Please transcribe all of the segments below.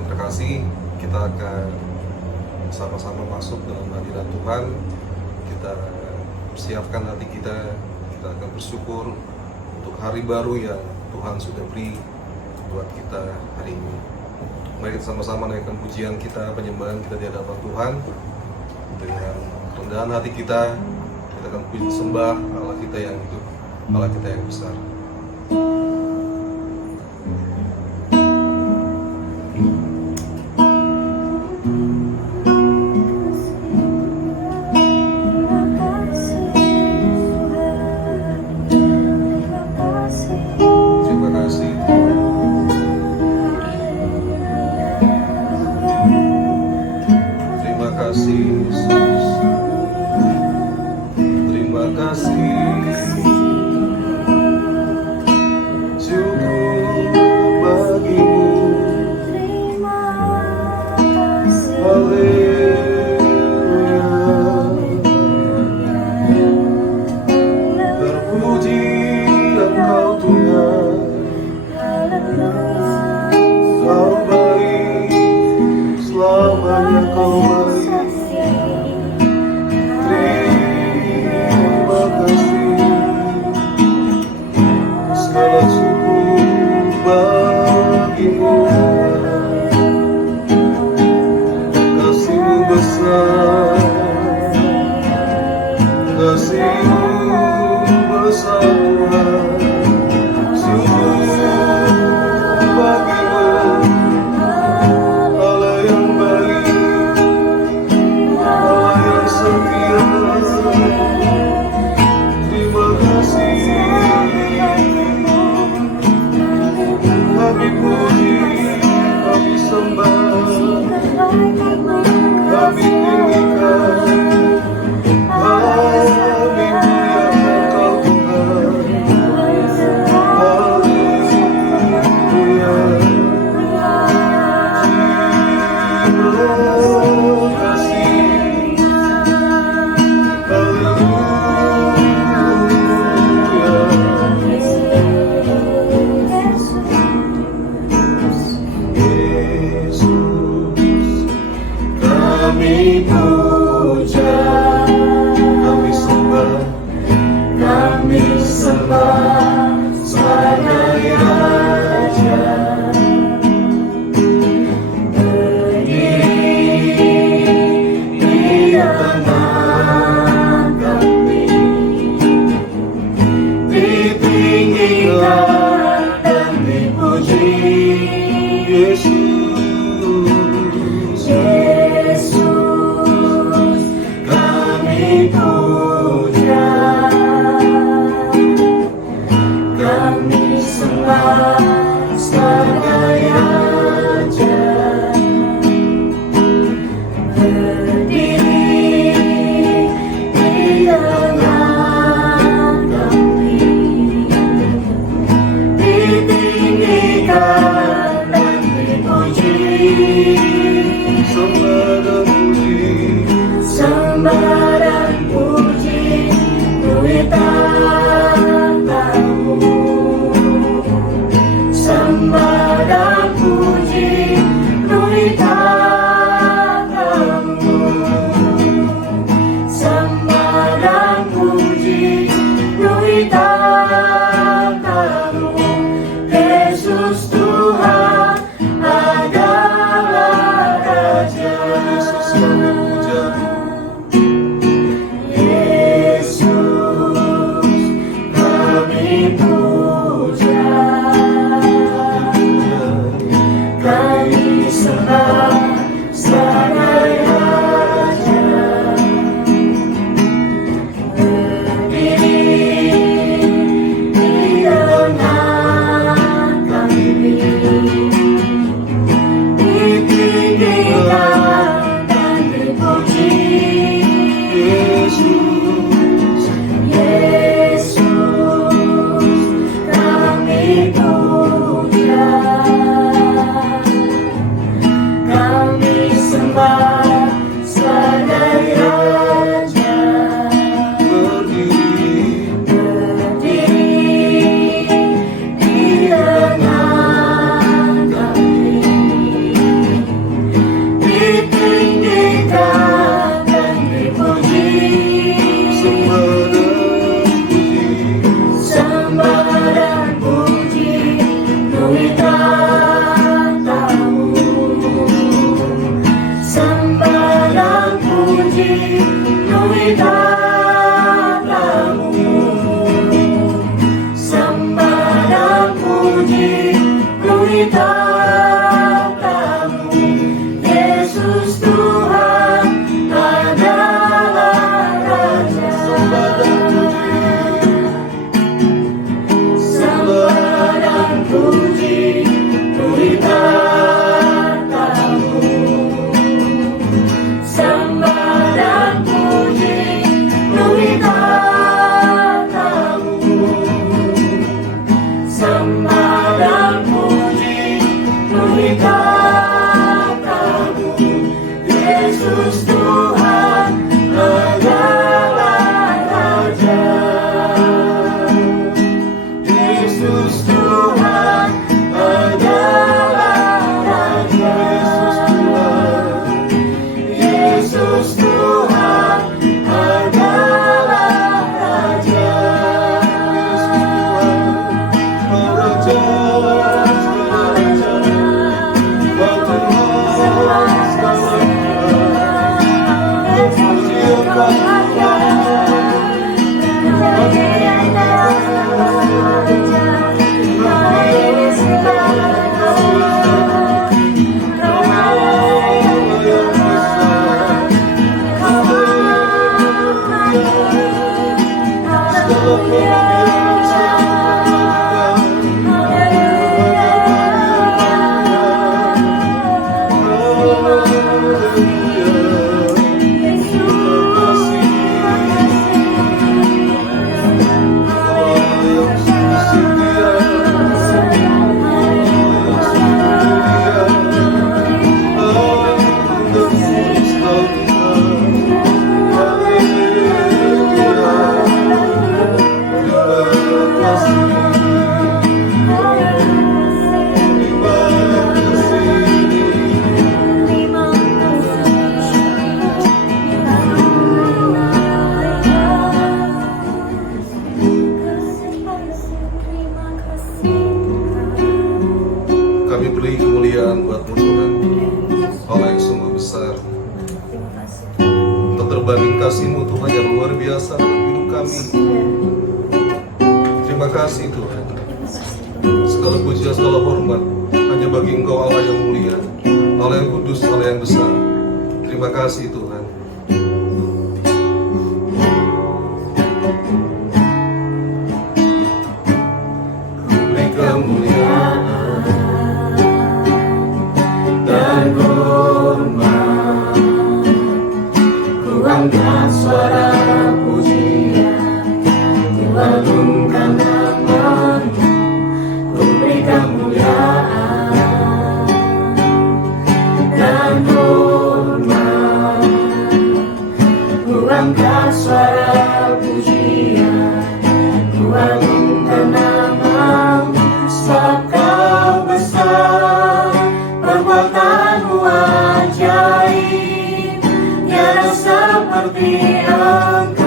yang terkasih, kita akan sama-sama masuk dalam hadirat Tuhan. Kita siapkan hati kita akan bersyukur untuk hari baru yang Tuhan sudah beri buat kita hari ini. Mari kita sama-sama naikkan pujian kita, penyembahan kita di hadapan Tuhan. Dengan rendahan hati kita akan puji sembah Allah kita yang hidup, Allah kita yang besar. puji, Lui katamu. Sembah dan puji, Lui katamu. Yesus Tuhan adalah Raja. Sembah dan puji, Lui katamu. Sembah dan puji, Lui katamu. Sembah dan puji, Lui katamu. Yesus Tuhan adalah Raja. Yesus Tuhan adalah Raja. Yesus Tuhan adalah Raja. Kami beri kemuliaan buat-Mu Tuhan, Allah yang sungguh besar. Tak terbanding kasih-Mu Tuhan yang luar biasa dalam hidup kami. Terima kasih Tuhan. Segala pujian, segala hormat hanya bagi Engkau, Allah yang mulia, Allah yang kudus, Allah yang besar. Terima kasih Tuhan. Beri kemuliaan dan hormat, ku angkat suara pujian, ku agungkan nama-Mu, ku beri kemuliaan dan hormat, ku angkat suara pujian, ku agungkan nama-Mu, sebab Kau besar, perbuatan-Mu ajaib, tiada seperti Engkau,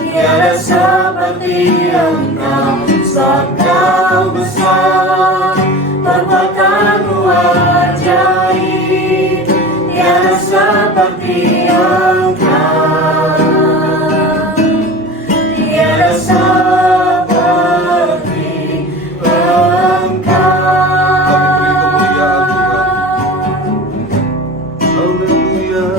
tiada seperti Engkau, sebab Kau besar, perbuatan-Mu ajaib, tiada seperti Engkau, tiada seperti Engkau. Haleluya.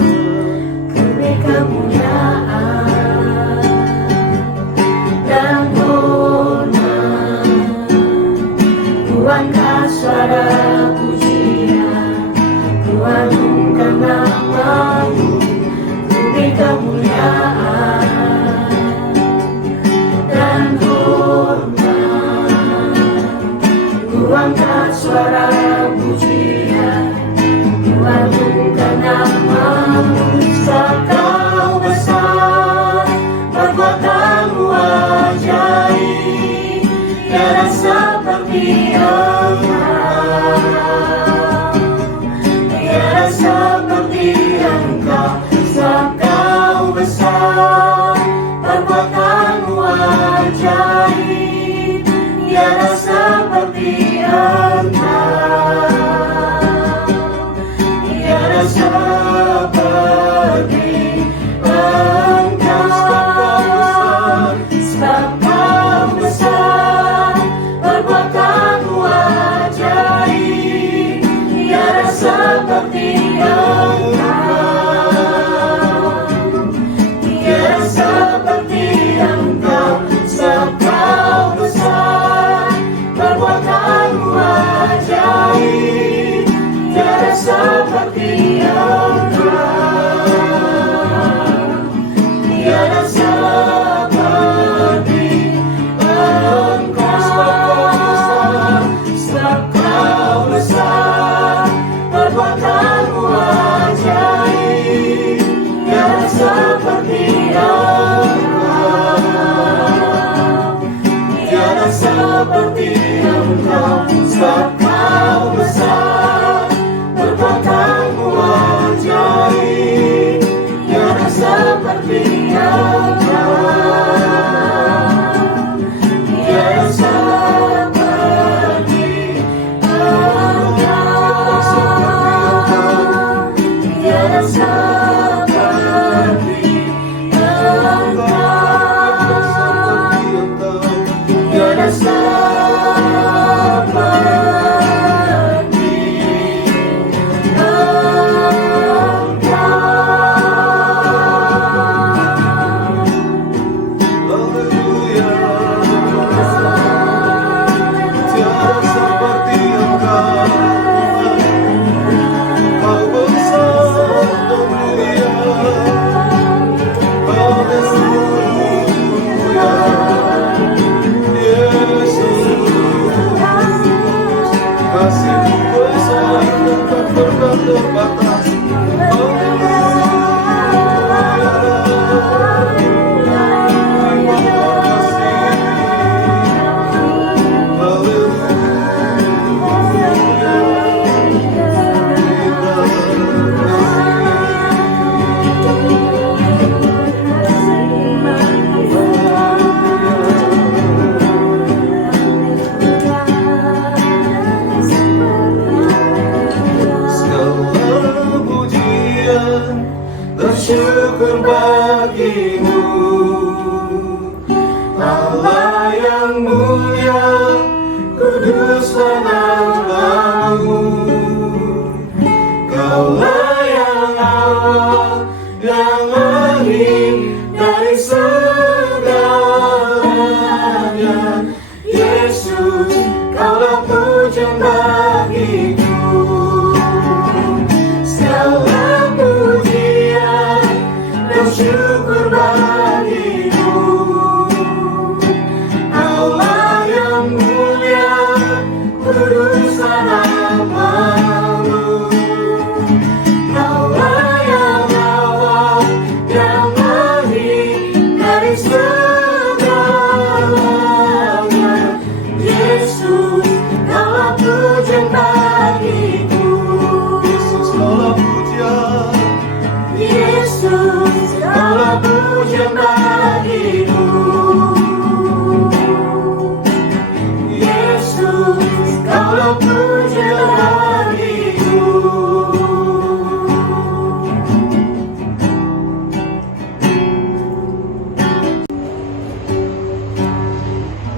syukur bagimu, Allah yang mulia, kuduslah namamu. Kaulah yang awal, yang akhir dari segalanya. Yesus, kaulah pujian bagiku. Segala pujian dan syukur bagimu, Allah yang mulia, kuduslah namamu. Kaulah yang awal, yang akhir dari segalanya. Yesus, kaulah pujian bagiku. Yesus, kaulah pujian. Yesus, kaulah pujian bagiku. Yesus, kaulah pujian bagiku.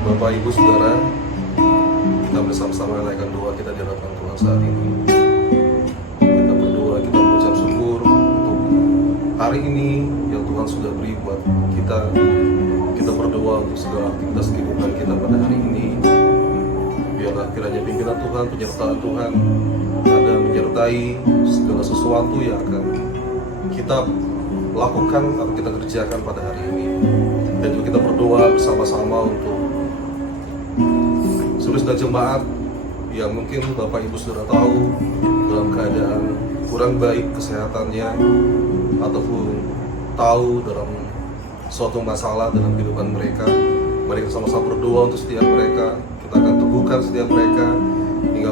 Bapak, Ibu, Saudara, kita bersama-sama menaikkan doa kita di hadapan Tuhan saat ini. Kita berdoa, kita mengucap syukur untuk hari ini yang Tuhan sudah beri buat kita. Kita berdoa untuk segala aktivitas kehidupan kita pada hari ini. Biarlah kiranya pimpinan Tuhan, penyertaan Tuhan ada menyertai segala sesuatu yang akan kita lakukan atau kita kerjakan pada hari ini. Dan juga kita berdoa bersama-sama untuk saudara jemaat yang mungkin Bapak Ibu sudah tahu dalam keadaan kurang baik kesehatannya, ataupun tahu dalam suatu masalah dalam kehidupan mereka. Mari kita sama-sama berdoa untuk setiap mereka. Kita akan teguhkan setiap mereka hingga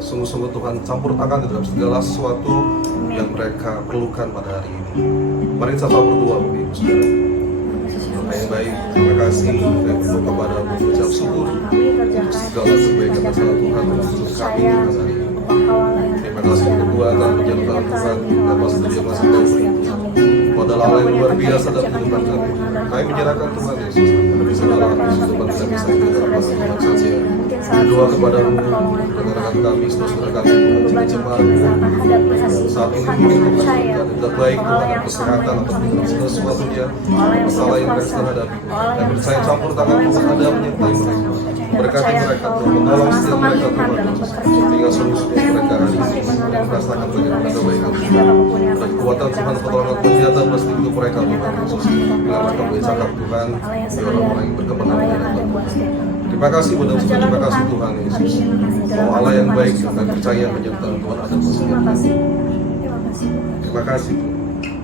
sungguh-sungguh Tuhan campur tangan di dalam segala sesuatu yang mereka perlukan pada hari ini. Mari kita sama berdoa, Bapak Ibu Saudara. Yang baik, terima kasih dan kepada mengucap syukur untuk segala kebaikan masalah Tuhan dalam hidup kami pada hari ini. Terima kasih untuk kekuatan penyertaan Tuhan dan pasti Dia masih memberi modal Allah yang luar biasa dalam kehidupan kami. Kami menyerahkan Tuhan Yesus segala kehidupan kita bisa kita dalam Tuhan saja. Berdoa kepada-Mu, rekan-rekan kami, saudara kami, Tuhan, jemaat saat ini mungkin Tuhan tidak baik Tuhan dalam kesehatan atau dalam segala sesuatunya masalah yang mereka sedang hadapi. Dan percaya campur tangan Tuhan ada menyertai mereka. Berkati mereka Tuhan, menolong setiap mereka Tuhan Yesus. Sehingga sungguh-sungguh mereka hari ini merasakan bagaimana kebaikan Tuhan. Dan kekuatan Tuhan, pertolongan Tuhan nyata pasti hidup mereka Tuhan Yesus. Dengan mereka boleh cakap Tuhan, di orang-orang yang berkemenangan di hadapan Tuhan. Terima kasih Bunda, terima kasih Tuhan Yesus. Bahwa Allah yang baik dan kami percaya penyertaan Tuhan ada bersama. Terima kasih.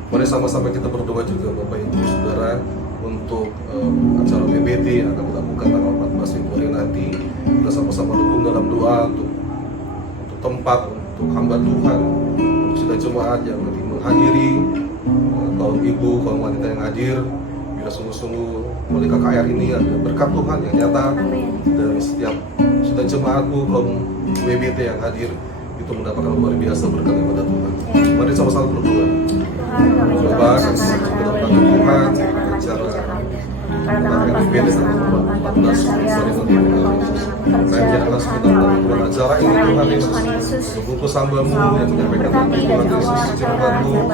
Mari sama-sama kita berdoa juga Bapak Ibu Saudara untuk acara PBT yang akan dilakukan tanggal 14 Februari nanti. Kita sama-sama dukung dalam doa untuk tempat, untuk hamba Tuhan, untuk sudah jemaat yang nanti menghadiri, kaum ibu, kaum wanita yang hadir. Bila sungguh-sungguh melalui KKR ini ada berkat Tuhan yang nyata. Dan setiap sudah jemaatmu, kaum WBT yang hadir itu mendapatkan luar biasa berkat daripada Tuhan. Mari sama-sama berdoa. Coba dalam Tuhan cara WBT tanggal 14 Februari nanti. Saya menyerahkan sekitar Tuhan acara ini Tuhan Yesus. Bungkus hamba-Mu yang menyampaikan tentang Tuhan Yesus, jemaat-Mu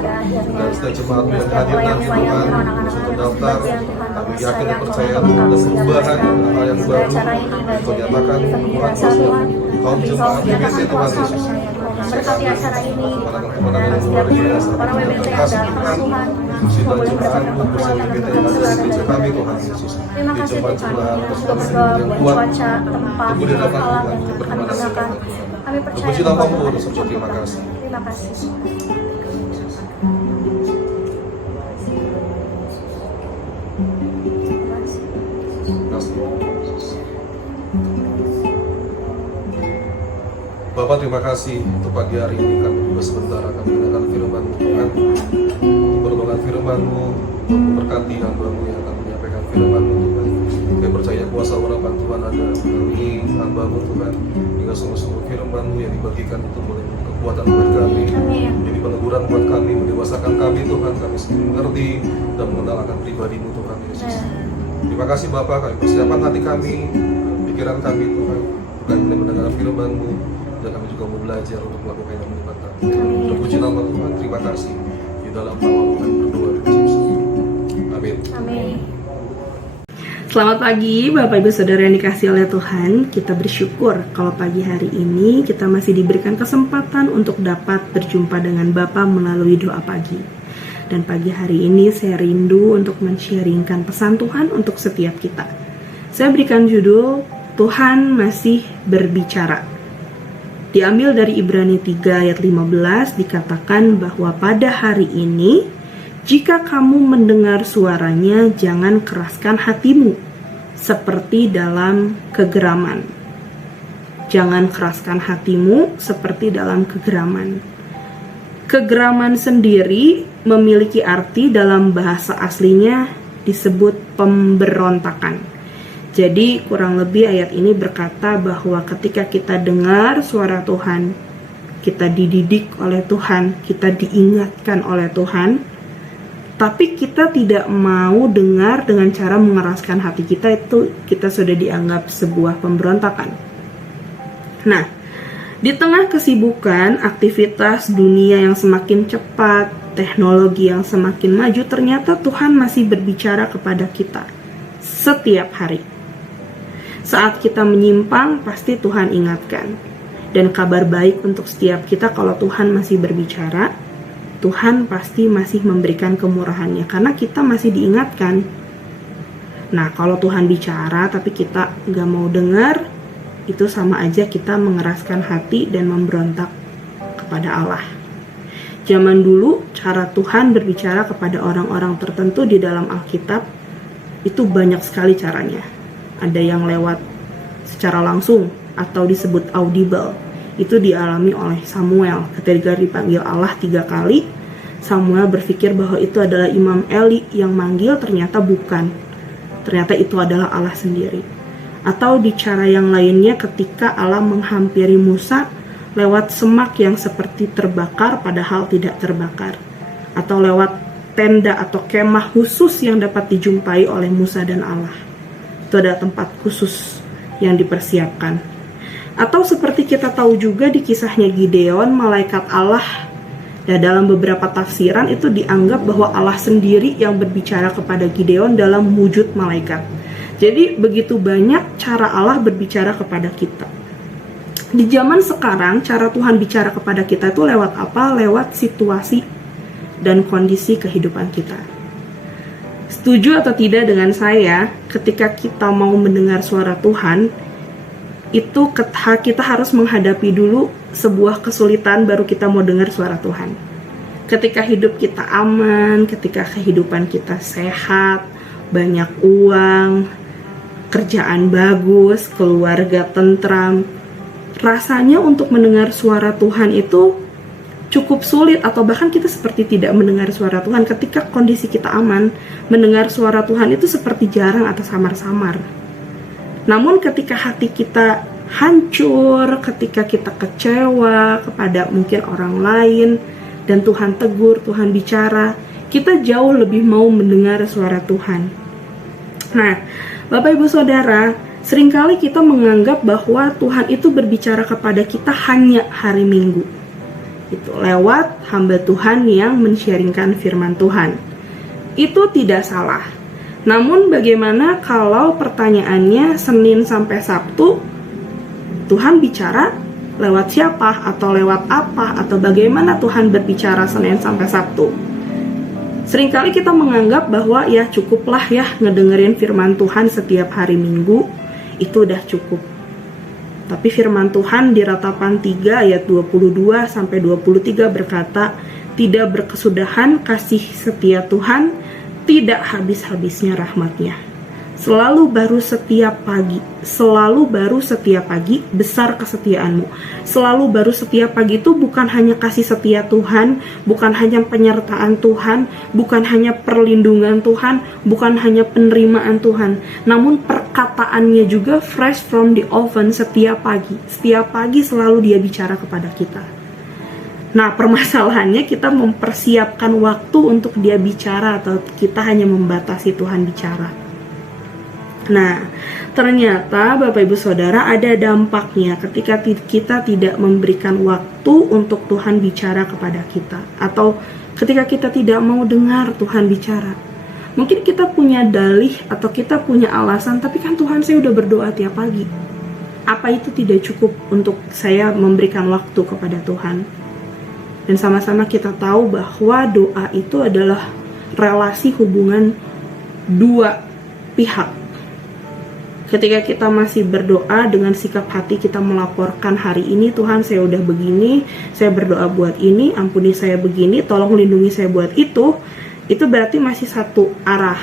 dan setiap jemaat-Mu yang hadir nanti Tuhan untuk terdaftar. Kami yakin dan percaya Tuhan ada perubahan, hal yang baru Tuhan nyatakan Tuhan kaum jemaat WBT Tuhan Yesus. Berkati acara ini, kemenangan yang luar biasa. para WBT Terima kasih Tuhan. Sudah jemaat-Mu bersama WBT yang ada di gereja kami Tuhan Yesus. Terima Di kasih jemaat Tuhan jemaat untuk yang kuat cuaca, tempat, tumbuh di hadapan alam Tuhan yang untuk kami berkenan di gunakan. hadapan Tuhan. Kami percaya Puji namamu Tuhan Yesus. Terima kasih. Terima kasih. Terima kasih. Bapak, terima kasih untuk pagi hari ini kami juga sebentar akan mendengarkan firman Tuhan, untuk berdoa firman-Mu, untuk memberkati hamba-Mu yang akan menyampaikan firman-Mu Tuhan. Kami percaya kuasa harapan Tuhan ada melalui hamba-Mu Tuhan, hingga sungguh-sungguh firman-Mu yang dibagikan itu boleh kekuatan buat kami, Amin. menjadi peneguran buat kami, mendewasakan kami Tuhan, kami semakin mengerti dan mengenal akan pribadi-Mu Tuhan Yesus. Terima kasih Bapa, kami persiapkan hati kami, pikiran kami Tuhan, kami mendengar firman-Mu, dan kami juga mau belajar untuk melakukan yang menyenangkan. Terpuji nama Tuhan, terima kasih. Di dalam nama Tuhan berdoa dan Yesus. Amin. Amin. Selamat pagi Bapak Ibu Saudara yang dikasihi oleh Tuhan. Kita bersyukur kalau pagi hari ini kita masih diberikan kesempatan untuk dapat berjumpa dengan Bapak melalui doa pagi. Dan pagi hari ini saya rindu untuk men-sharingkan pesan Tuhan untuk setiap kita. Saya berikan judul Tuhan masih berbicara. Diambil dari Ibrani 3 ayat 15 dikatakan bahwa pada hari ini jika kamu mendengar suaranya, jangan keraskan hatimu, seperti dalam kegeraman. Jangan keraskan hatimu seperti dalam kegeraman. Kegeraman sendiri memiliki arti dalam bahasa aslinya disebut pemberontakan. Jadi kurang lebih ayat ini berkata bahwa ketika kita dengar suara Tuhan, kita dididik oleh Tuhan, kita diingatkan oleh Tuhan, tapi kita tidak mau dengar dengan cara mengeraskan hati kita, itu kita sudah dianggap sebuah pemberontakan. Nah, di tengah kesibukan, aktivitas dunia yang semakin cepat, teknologi yang semakin maju, ternyata Tuhan masih berbicara kepada kita setiap hari. Saat kita menyimpang, pasti Tuhan ingatkan. Dan kabar baik untuk setiap kita kalau Tuhan masih berbicara, Tuhan pasti masih memberikan kemurahannya karena kita masih diingatkan. Nah, kalau Tuhan bicara tapi kita gak mau dengar, itu sama aja kita mengeraskan hati dan memberontak kepada Allah. Zaman dulu, cara Tuhan berbicara kepada orang-orang tertentu di dalam Alkitab itu banyak sekali caranya. Ada yang lewat secara langsung atau disebut audible. Itu dialami oleh Samuel. Ketika dipanggil Allah 3 kali, Samuel berpikir bahwa itu adalah Imam Eli yang manggil, ternyata bukan. Ternyata itu adalah Allah sendiri. Atau di cara yang lainnya ketika Allah menghampiri Musa lewat semak yang seperti terbakar padahal tidak terbakar. Atau lewat tenda atau kemah khusus yang dapat dijumpai oleh Musa dan Allah. Itu ada tempat khusus yang dipersiapkan. Atau seperti kita tahu juga di kisahnya Gideon, malaikat Allah, dan dalam beberapa tafsiran itu dianggap bahwa Allah sendiri yang berbicara kepada Gideon dalam wujud malaikat. Jadi begitu banyak cara Allah berbicara kepada kita. Di zaman sekarang, cara Tuhan bicara kepada kita itu lewat apa? Lewat situasi dan kondisi kehidupan kita. Setuju atau tidak dengan saya, ketika kita mau mendengar suara Tuhan, itu kita harus menghadapi dulu sebuah kesulitan baru kita mau dengar suara Tuhan. Ketika hidup kita aman, ketika kehidupan kita sehat, banyak uang, kerjaan bagus, keluarga tentram, rasanya untuk mendengar suara Tuhan itu cukup sulit, atau bahkan kita seperti tidak mendengar suara Tuhan. Ketika kondisi kita aman, mendengar suara Tuhan itu seperti jarang atau samar-samar. Namun ketika hati kita hancur, ketika kita kecewa kepada mungkin orang lain, dan Tuhan tegur, Tuhan bicara, kita jauh lebih mau mendengar suara Tuhan. Nah, Bapak Ibu Saudara, seringkali kita menganggap bahwa Tuhan itu berbicara kepada kita hanya hari Minggu. Itu lewat hamba Tuhan yang men-sharingkan firman Tuhan. Itu tidak salah. Namun bagaimana kalau pertanyaannya Senin sampai Sabtu Tuhan bicara lewat siapa atau lewat apa, atau bagaimana Tuhan berbicara Senin sampai Sabtu? Seringkali kita menganggap bahwa ya cukuplah ya ngedengerin firman Tuhan setiap hari Minggu, itu udah cukup. Tapi firman Tuhan di Ratapan 3 ayat 22 sampai 23 berkata, tidak berkesudahan kasih setia Tuhan, tidak habis-habisnya rahmatnya. Selalu baru setiap pagi, selalu baru setiap pagi, besar kesetiaanmu. Selalu baru setiap pagi itu bukan hanya kasih setia Tuhan, bukan hanya penyertaan Tuhan, bukan hanya perlindungan Tuhan, bukan hanya penerimaan Tuhan, namun perkataannya juga fresh from the oven setiap pagi. Setiap pagi selalu Dia bicara kepada kita. Nah, permasalahannya kita mempersiapkan waktu untuk dia bicara atau kita hanya membatasi Tuhan bicara. Nah, ternyata Bapak Ibu Saudara ada dampaknya ketika kita tidak memberikan waktu untuk Tuhan bicara kepada kita, atau ketika kita tidak mau dengar Tuhan bicara. Mungkin kita punya dalih atau kita punya alasan, tapi kan Tuhan, saya udah berdoa tiap pagi. Apa itu tidak cukup untuk saya memberikan waktu kepada Tuhan? Dan sama-sama kita tahu bahwa doa itu adalah relasi hubungan dua pihak. Ketika kita masih berdoa dengan sikap hati kita melaporkan hari ini, Tuhan saya udah begini, saya berdoa buat ini, ampuni saya begini, tolong lindungi saya buat itu berarti masih satu arah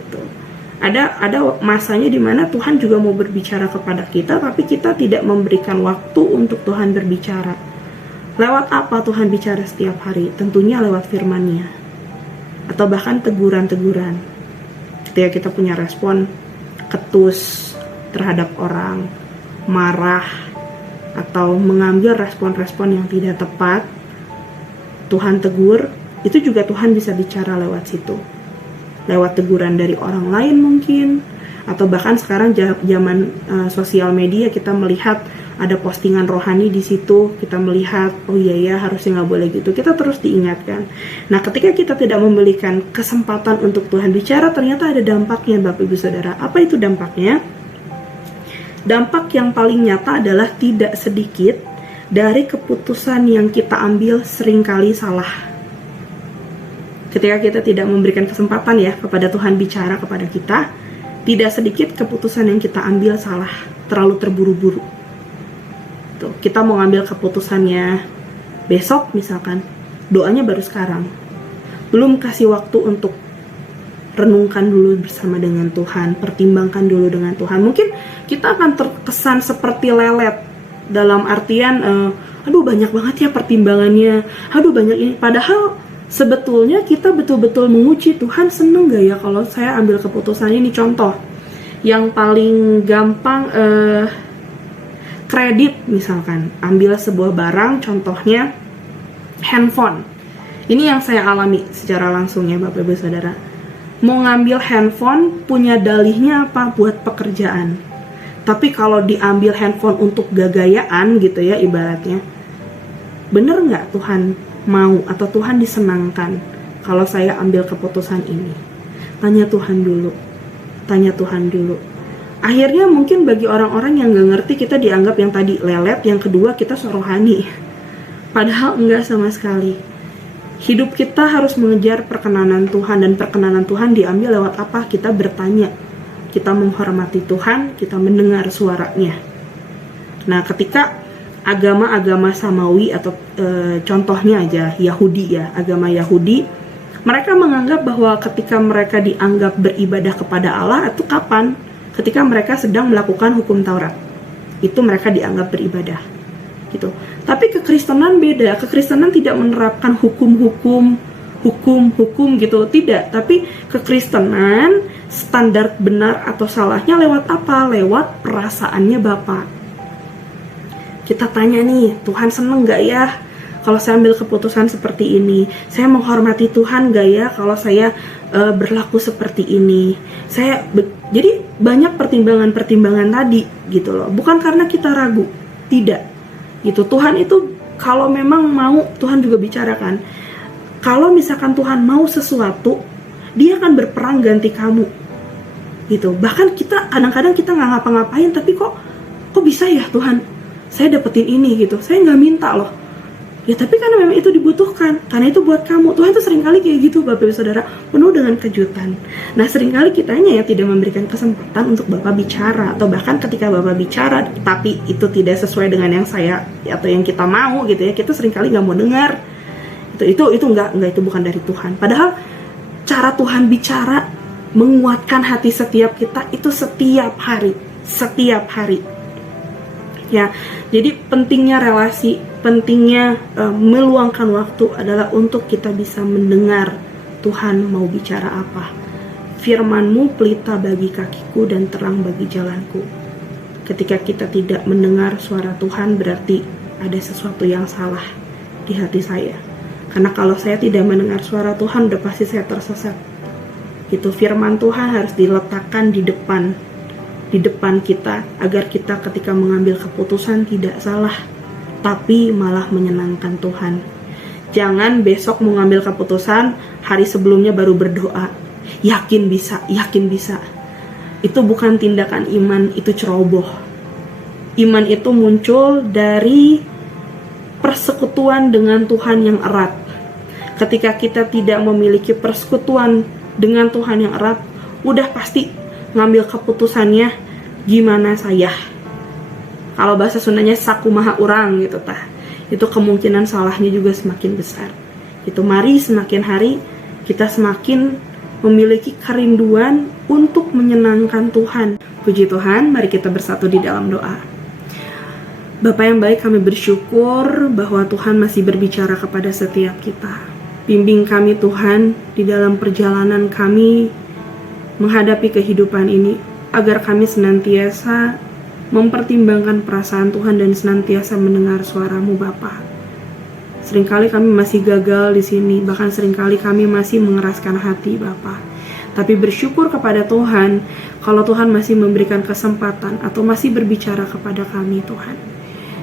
gitu. Ada masanya di mana Tuhan juga mau berbicara kepada kita, tapi kita tidak memberikan waktu untuk Tuhan berbicara. Lewat apa Tuhan bicara setiap hari? Tentunya lewat firman-Nya. Atau bahkan teguran-teguran. Ketika kita punya respon ketus terhadap orang, marah, atau mengambil respon-respon yang tidak tepat, Tuhan tegur, itu juga Tuhan bisa bicara lewat situ. Lewat teguran dari orang lain mungkin, atau bahkan sekarang zaman sosial media kita melihat ada postingan rohani di situ, kita melihat, oh iya ya harusnya nggak boleh gitu. Kita terus diingatkan. Nah, ketika kita tidak memberikan kesempatan untuk Tuhan bicara, ternyata ada dampaknya, Bapak Ibu Saudara. Apa itu dampaknya? Dampak yang paling nyata adalah tidak sedikit dari keputusan yang kita ambil seringkali salah. Ketika kita tidak memberikan kesempatan ya kepada Tuhan bicara kepada kita, tidak sedikit keputusan yang kita ambil salah, terlalu terburu-buru. Kita mau ngambil keputusannya besok misalkan, doanya baru sekarang, belum kasih waktu untuk renungkan dulu bersama dengan Tuhan, pertimbangkan dulu dengan Tuhan. Mungkin kita akan terkesan seperti lelet, dalam artian aduh banyak banget ya pertimbangannya, aduh banyak ini, padahal sebetulnya kita betul-betul menguji Tuhan, seneng gak ya kalau saya ambil keputusan ini. Contoh yang paling gampang, kredit misalkan, ambil sebuah barang, contohnya handphone. Ini yang saya alami secara langsung ya Bapak Ibu Saudara. Mau ngambil handphone, punya dalihnya apa? Buat pekerjaan. Tapi kalau diambil handphone untuk gagayaan gitu ya ibaratnya, bener nggak Tuhan mau atau Tuhan disenangkan kalau saya ambil keputusan ini? Tanya Tuhan dulu. Tanya Tuhan dulu. Akhirnya mungkin bagi orang-orang yang gak ngerti, kita dianggap yang tadi lelet, yang kedua kita rohani. Padahal enggak sama sekali. Hidup kita harus mengejar perkenanan Tuhan, dan perkenanan Tuhan diambil lewat apa? Kita bertanya, kita menghormati Tuhan, kita mendengar suaranya. Nah, ketika agama-agama samawi atau contohnya aja Yahudi ya, agama Yahudi, mereka menganggap bahwa ketika mereka dianggap beribadah kepada Allah itu kapan? Ketika mereka sedang melakukan hukum Taurat, itu mereka dianggap beribadah gitu. Tapi kekristenan beda. Kekristenan tidak menerapkan hukum gitu, tidak. Tapi kekristenan standar benar atau salahnya lewat apa? Lewat perasaannya Bapa. Kita tanya nih, Tuhan seneng gak ya kalau saya ambil keputusan seperti ini? Saya menghormati Tuhan gak ya kalau saya berlaku seperti ini? Jadi banyak pertimbangan-pertimbangan tadi gitu loh. Bukan karena kita ragu, tidak. Gitu. Tuhan itu kalau memang mau, Tuhan juga bicarakan. Kalau misalkan Tuhan mau sesuatu, Dia akan berperang ganti kamu. Gitu. Bahkan kita kadang-kadang kita nggak ngapa-ngapain, tapi kok bisa ya Tuhan? Saya dapetin ini gitu. Saya nggak minta loh. Ya tapi karena memang itu dibutuhkan, karena itu buat kamu. Tuhan tuh seringkali kayak gitu Bapak Ibu Saudara, penuh dengan kejutan. Nah seringkali kitanya ya tidak memberikan kesempatan untuk Bapak bicara, atau bahkan ketika Bapak bicara tapi itu tidak sesuai dengan yang saya atau yang kita mau gitu ya, kita seringkali nggak mau dengar. Itu itu bukan dari Tuhan. Padahal cara Tuhan bicara menguatkan hati setiap kita itu setiap hari. Ya, jadi pentingnya relasi, pentingnya meluangkan waktu adalah untuk kita bisa mendengar Tuhan mau bicara apa. Firman-Mu pelita bagi kakiku dan terang bagi jalanku. Ketika kita tidak mendengar suara Tuhan, berarti ada sesuatu yang salah di hati saya. Karena kalau saya tidak mendengar suara Tuhan, udah pasti saya tersesat. Itu firman Tuhan harus diletakkan di depan kita, agar kita ketika mengambil keputusan tidak salah, tapi malah menyenangkan Tuhan. Jangan besok mengambil keputusan, hari sebelumnya baru berdoa, yakin bisa. Itu bukan tindakan iman, itu ceroboh. Iman itu muncul dari persekutuan dengan Tuhan yang erat. Ketika kita tidak memiliki persekutuan dengan Tuhan yang erat, udah pasti ngambil keputusannya gimana saya. Kalau bahasa Sundanya sakumaha urang gitu tah. Itu kemungkinan salahnya juga semakin besar. Itu mari semakin hari kita semakin memiliki kerinduan untuk menyenangkan Tuhan. Puji Tuhan, mari kita bersatu di dalam doa. Bapa yang baik, kami bersyukur bahwa Tuhan masih berbicara kepada setiap kita. Bimbing kami Tuhan di dalam perjalanan kami menghadapi kehidupan ini, agar kami senantiasa mempertimbangkan perasaan Tuhan dan senantiasa mendengar suara-Mu Bapa. Seringkali kami masih gagal di sini, bahkan seringkali kami masih mengeraskan hati Bapa. Tapi bersyukur kepada Tuhan kalau Tuhan masih memberikan kesempatan atau masih berbicara kepada kami Tuhan.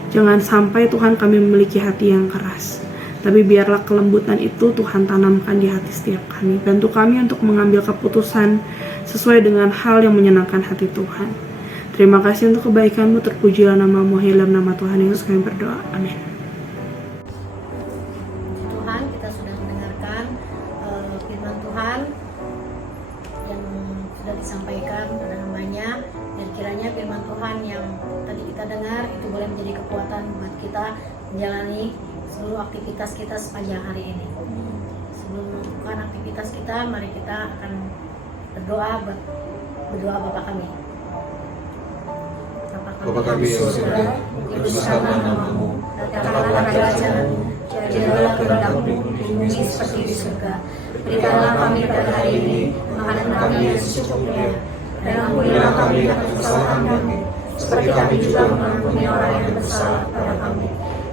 Jangan sampai Tuhan kami memiliki hati yang keras, tapi biarlah kelembutan itu Tuhan tanamkan di hati setiap kami. Bantu kami untuk mengambil keputusan sesuai dengan hal yang menyenangkan hati Tuhan. Terima kasih untuk kebaikan-Mu, terpujilah nama-Mu, dalam nama Tuhan Yesus kami berdoa. Amin. Tuhan, kita sudah mendengarkan firman Tuhan yang sudah disampaikan pada hamba-Nya, dan kiranya firman Tuhan yang tadi kita dengar itu boleh menjadi kekuatan buat kita menjalani seluruh aktivitas kita sepanjang hari ini. Sebelum melakukan aktivitas kita, mari kita akan berdoa Bapa kami. Bapa kami yang surga, dikuduskanlah nama-Mu, datanglah kerajaan-Mu, jadilah kehendak-Mu di bumi seperti di surga. Berikanlah kami pada hari ini makanan kami yang secukupnya, dan ampunilah kami atas kesalahan kami, seperti kami juga mengampuni orang yang bersalah kepada kami.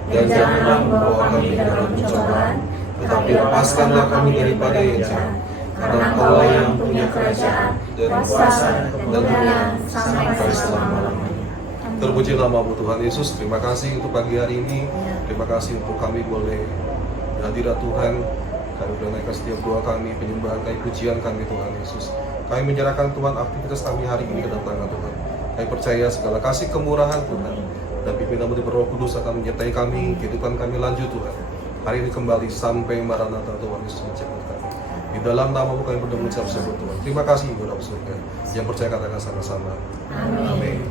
Dan janganlah membawa kami ke dalam pencobaan, tetapi lepaskanlah kami daripada yang jahat. Karena Engkau yang punya kerajaan dan kuasa dan kemuliaan sampai selama-lamanya. Terpuji nama-Mu Tuhan Yesus. Terima kasih untuk pagi hari ini. Terima kasih untuk kami boleh hadirat Tuhan. Kami boleh naikkan setiap doa kami, penyembahan kami, pujian kami Tuhan Yesus. Kami menyerahkan Tuhan aktivitas kami hari ini ke dalam tangan Tuhan. Kami percaya segala kasih kemurahan Tuhan dan pimpinan-Mu di Roh Kudus akan menyertai kami, kehidupan kami lanjut Tuhan. Hari ini kembali sampai Maranatha Tuhan Yesus menjemput kami. Di dalam nama-Mu kami berdoa mengucap syukur Tuhan. Terima kasih Ibu Bapa surga. Yang percaya katakan sama-sama. Amin.